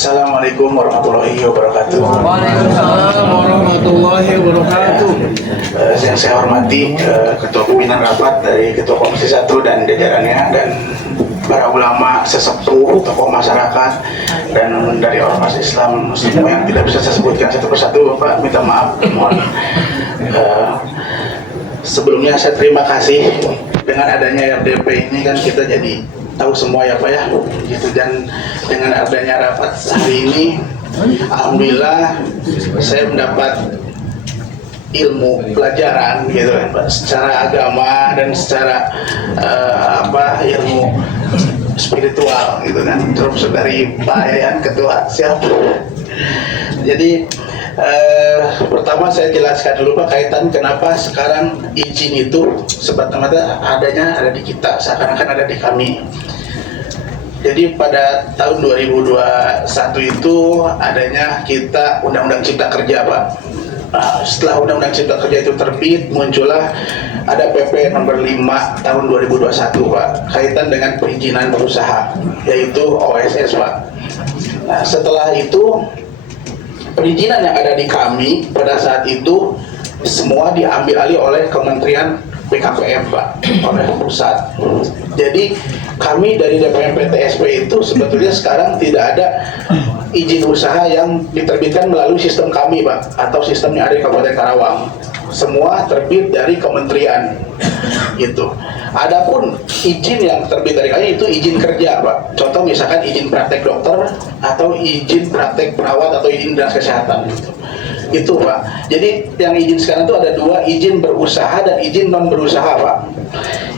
Assalamualaikum warahmatullahi wabarakatuh. Waalaikumsalam warahmatullahi wabarakatuh. Yang saya hormati Ketua Pimpinan Rapat dari Ketua Komisi 1 dan jajarannya, dan para ulama, sesepuh, tokoh masyarakat, dan dari ormas Islam semua yang tidak bisa saya sebutkan satu persatu, Bapak minta maaf. Mohon. Sebelumnya saya terima kasih dengan adanya RDP ini, kan kita jadi tahu semua ya Pak ya, gitu. Dan dengan adanya rapat hari ini, alhamdulillah saya mendapat ilmu pelajaran gitu kan Pak, secara agama dan secara ilmu spiritual gitu kan, terus dari Pak Yayan Ketua siap. Jadi pertama saya jelaskan dulu Pak kaitan kenapa sekarang izin itu semata-mata ada di kita, seakan-akan ada di kami. Jadi pada tahun 2021 itu adanya kita Undang-Undang Cipta Kerja Pak. Nah, setelah Undang-Undang Cipta Kerja itu terbit, muncullah ada PP nomor 5 tahun 2021 Pak, kaitan dengan perizinan berusaha, yaitu OSS Pak. Nah, setelah itu perizinan yang ada di kami pada saat itu semua diambil alih oleh Kementerian BKPM Pak, oleh pusat. Jadi kami dari DPM PTSP itu sebetulnya sekarang tidak ada izin usaha yang diterbitkan melalui sistem kami Pak, atau sistem yang ada di Kabupaten Karawang. Semua terbit dari kementerian gitu. Adapun izin yang terbit dari kami itu izin kerja Pak. Contoh misalkan izin praktek dokter, atau izin praktek perawat, atau izin dinas kesehatan gitu. Itu Pak. Jadi yang izin sekarang itu ada dua, izin berusaha dan izin non berusaha Pak.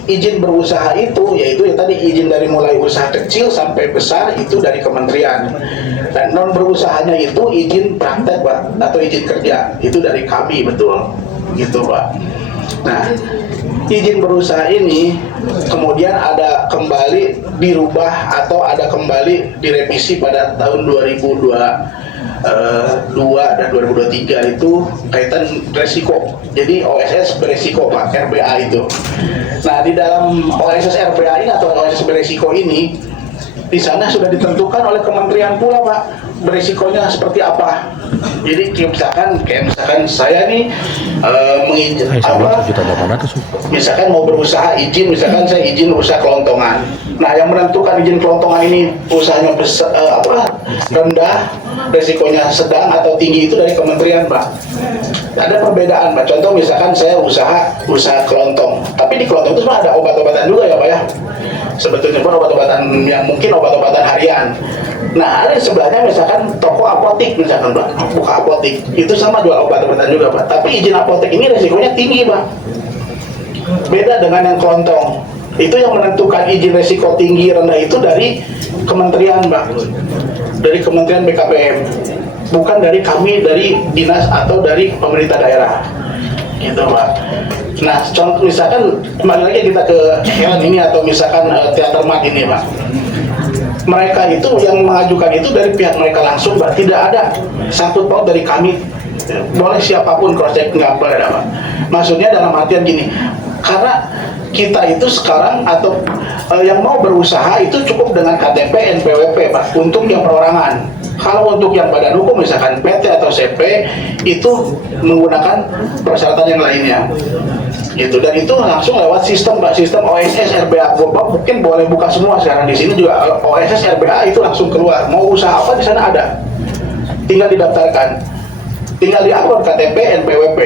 Izin berusaha itu yaitu ya tadi izin dari mulai usaha kecil sampai besar itu dari kementerian. Dan non berusahanya itu izin praktek Pak, atau izin kerja itu dari kami, betul gitu Pak. Nah, izin berusaha ini kemudian ada kembali dirubah atau ada kembali direvisi pada tahun 2002 dan 2023 itu kaitan resiko. Jadi OSS beresiko Pak, RBA itu. Nah, di dalam OSS RBA ini atau OSS beresiko ini, di sana sudah ditentukan oleh kementerian pula Pak, beresikonya seperti apa. Jadi misalkan saya nih misalkan mau berusaha izin, misalkan saya izin usaha kelontongan. Nah, yang menentukan izin kelontongan ini usahanya rendah, resikonya sedang atau tinggi itu dari kementerian Pak. Ada perbedaan Pak. Contoh misalkan saya usaha kelontong, tapi di kelontong itu ada obat-obatan juga ya Pak ya. Sebetulnya pun obat-obatan yang mungkin obat-obatan harian. Nah, ada di sebelahnya misalkan toko apotik misalkan Pak, buka apotik, itu sama jual obat-obatan juga Pak. Tapi izin apotek ini resikonya tinggi Pak. Beda dengan yang kelontong. Itu yang menentukan izin resiko tinggi rendah itu dari kementerian Pak, dari Kementerian BKPM, bukan dari kami, dari dinas atau dari pemerintah daerah gitu Pak. Nah, contoh misalkan kembali lagi kita ke Helen ini atau misalkan Teater Mat ini Pak, mereka itu yang mengajukan itu dari pihak mereka langsung Pak, tidak ada sangkut paut dari kami. Boleh siapapun cross check, nggak boleh ada Pak. Maksudnya dalam artian gini, karena kita itu sekarang atau yang mau berusaha itu cukup dengan KTP NPWP Pak untuk yang perorangan. Kalau untuk yang badan hukum misalkan PT atau CP itu menggunakan persyaratan yang lainnya gitu, dan itu langsung lewat sistem Pak, sistem OSS RBA. Bapak mungkin boleh buka semua sekarang di sini juga OSS RBA itu langsung keluar, mau usaha apa di sana ada, tinggal didaftarkan, tinggal diupload KTP NPWP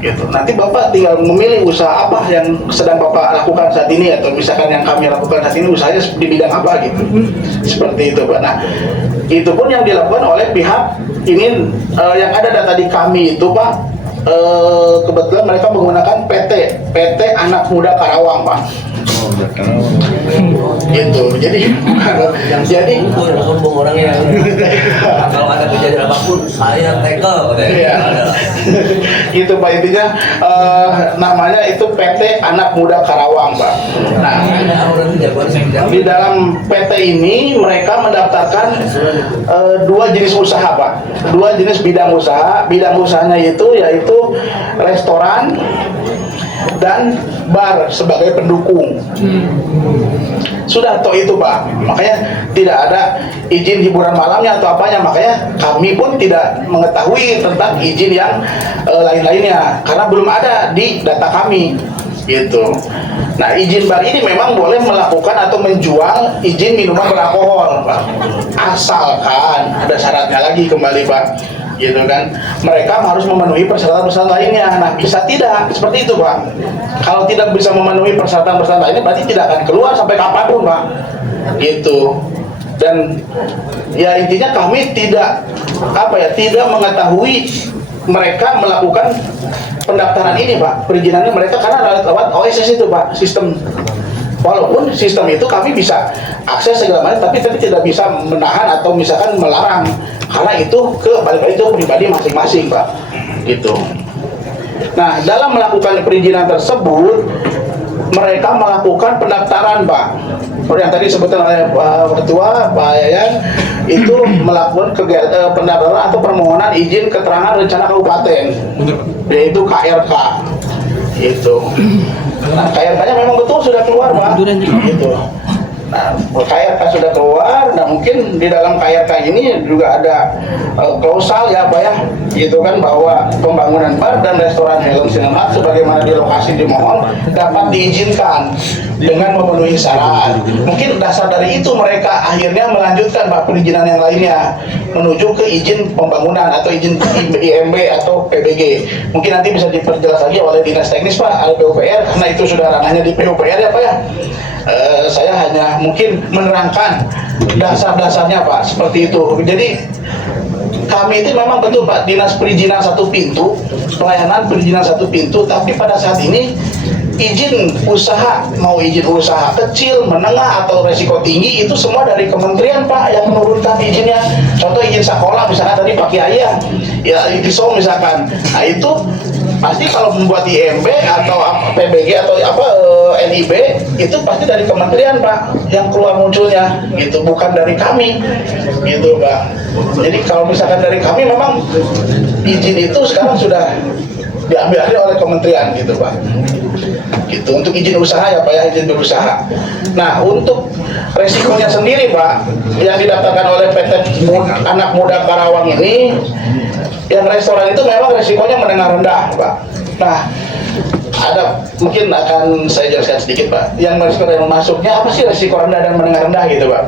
gitu. Nanti Bapak tinggal memilih usaha apa yang sedang Bapak lakukan saat ini, atau misalkan yang kami lakukan saat ini usahanya di bidang apa gitu. Seperti itu Pak. Nah, itu pun yang dilakukan oleh pihak ini yang ada data di kami itu Pak, kebetulan mereka menggunakan PT Anak Muda Karawang Pak. Gitu. Jadi sombong orangnya. Kalau ada kejadian apapun saya tackle. Iya. gitu Pak, intinya namanya itu PT Anak Muda Karawang Pak. Nah, di dalam PT ini mereka mendaftarkan dua jenis usaha Pak, dua jenis bidang usaha. Bidang usahanya yaitu restoran dan bar sebagai pendukung. Sudah toh itu Pak, makanya tidak ada izin hiburan malamnya atau apanya, makanya kami pun tidak mengetahui tentang izin yang lain-lainnya karena belum ada di data kami gitu. Nah, izin bar ini memang boleh melakukan atau menjual izin minuman beralkohol Pak, asalkan ada syaratnya lagi kembali Pak, gitu kan. Mereka harus memenuhi persyaratan-persyaratan lainnya. Nah, bisa tidak seperti itu Pak. Kalau tidak bisa memenuhi persyaratan-persyaratan lainnya, berarti tidak akan keluar sampai kapanpun Pak, gitu. Dan ya intinya kami tidak tidak mengetahui mereka melakukan pendaftaran ini Pak, perizinannya mereka karena lewat OSS itu Pak, sistem. Walaupun sistem itu kami bisa akses segala macam, tapi tidak bisa menahan atau misalkan melarang, karena itu balik-balik itu pribadi masing-masing Pak, gitu. Nah, dalam melakukan perizinan tersebut, mereka melakukan pendaftaran Pak. Seperti yang tadi disebutkan oleh Pak Ketua, Pak Yayan, itu melakukan kegiatan pendaftaran atau permohonan izin keterangan rencana kabupaten, yaitu KRK, gitu. Nah, KRK-nya memang betul sudah keluar Pak, gitu. Nah, KRK sudah keluar. Nah, mungkin di dalam KRK ini juga ada klausal ya Pak ya, gitu kan, bahwa pembangunan bar dan restoran Helm Cinemark sebagaimana di lokasi dimohon dapat diizinkan dengan memenuhi syarat. Mungkin dasar dari itu mereka akhirnya melanjutkan Pak perizinan yang lainnya menuju ke izin pembangunan atau izin IMB atau PBG. Mungkin nanti bisa diperjelas lagi oleh dinas teknis Pak, PUPR, karena itu sudah ranahnya di PUPR ya Pak ya. Saya hanya mungkin menerangkan dasar-dasarnya Pak, seperti itu. Jadi kami itu memang betul Pak, dinas perizinan satu pintu, pelayanan perizinan satu pintu, tapi pada saat ini izin usaha, mau izin usaha kecil, menengah atau resiko tinggi, itu semua dari kementerian Pak yang menurunkan izinnya. Contoh izin sekolah misalkan tadi Pak Kiai ya ITISO misalkan, nah itu pasti kalau membuat IMB atau PBG atau NIB itu pasti dari kementerian Pak yang keluar munculnya, gitu, bukan dari kami, gitu Pak. Jadi kalau misalkan dari kami, memang izin itu sekarang sudah diambil alih oleh kementerian, gitu Pak. Gitu untuk izin usaha ya Pak ya, izin berusaha. Nah, untuk resikonya sendiri Pak yang didaftarkan oleh PT Anak Muda Karawang ini, yang restoran itu memang resikonya menengah rendah Pak. Nah, ada mungkin akan saya jelaskan sedikit Pak. Yang masuknya apa sih resiko rendah dan menengah rendah gitu Pak?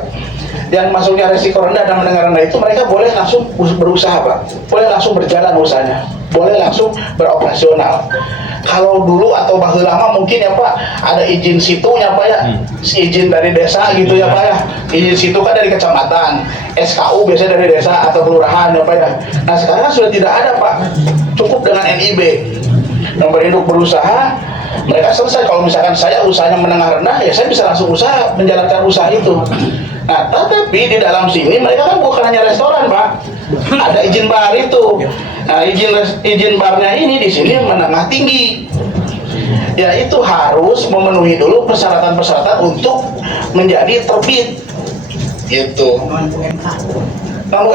Yang masuknya resiko rendah dan menengah rendah itu mereka boleh langsung berusaha Pak, boleh langsung berjalan usahanya, boleh langsung beroperasional. Kalau dulu atau baheula lama mungkin ya Pak ada izin situnya Pak ya, izin dari desa gitu ya Pak ya. Izin situ kan dari kecamatan, SKU biasanya dari desa atau kelurahan ya Pak ya. Nah, sekarang sudah tidak ada Pak, cukup dengan NIB, nomor induk berusaha. Mereka selesai. Kalau misalkan saya usahanya menengah rendah, ya saya bisa langsung usaha, menjalankan usaha itu. Nah, tetapi di dalam sini mereka kan bukan hanya restoran Pak, ada izin bar itu. Nah, izin barnya ini di sini menengah tinggi. Ya, itu harus memenuhi dulu persyaratan-persyaratan untuk menjadi terbit. Gitu. Lalu